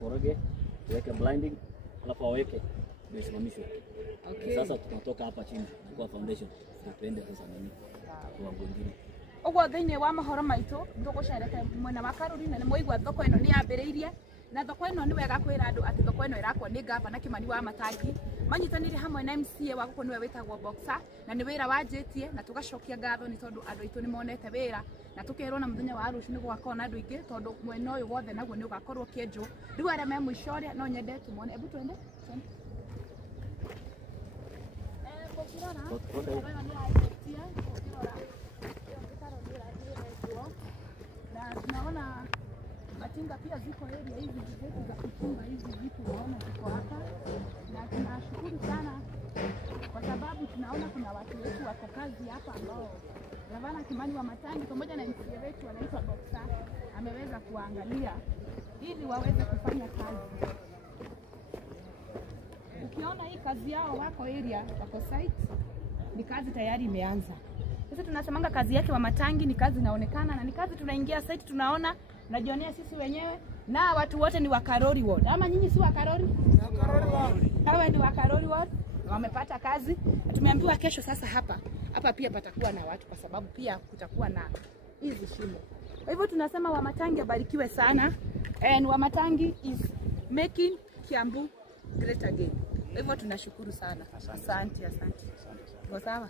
Koroge, tuweke blinding, alafu waweke besimamisho. Okay. Sasa tunatoka hapa chini kwa foundation. Tuende sasa nini? Kwa ngongini. Ogwo thiini wa mahoro maitu ndugucereke mwena wa Carolina ni muigwa thoko ino ni yambiriirie na thoko ino ni wega kwira andu ati thoko ino irakwo ni Gavana Kimani wa Matangi manyitanire hamwe na MCA wa guko niwe witagwo Boxer na ni wira wanjitie na tugacokia ngatho ni tondu andu aitu ni monete wira na tukirwo na muthenya wa rucio ni gwakorwo na andu ingi tondu mwena uyu wothe naguo ni ugakorwo kienjo riu aria me mwisho ria no nyende tumone ebu twende tunaona matinga pia ziko area hizi zetu za kuchunga hizi vitu naona ziko hapa na tunashukuru sana kwa sababu tunaona kuna watu wetu wako kazi hapa ambao Gavana Kimani wa Matangi pamoja na MCA wetu anaitwa Boxer ameweza kuangalia ili waweze kufanya kazi. Ukiona hii kazi yao wako area wako site ni kazi tayari imeanza. Sisi tunasemanga kazi yake wa Matangi ni kazi inaonekana na ni kazi tunaingia site tunaona najionea sisi wenyewe na watu wote ni wa Karori Ward. Ama nyinyi si wa Karori? Karori Ward. Hawa ni wa Karori Ward na wamepata kazi. Tumeambiwa kesho sasa hapa pia patakuwa na watu kwa sababu pia kutakuwa na hizi shimo. Kwa hivyo tunasema wa Matangi abarikiwe sana and wa Matangi is making Kiambu great again. Kwa hivyo tunashukuru sana. Asante. Kwa sawa.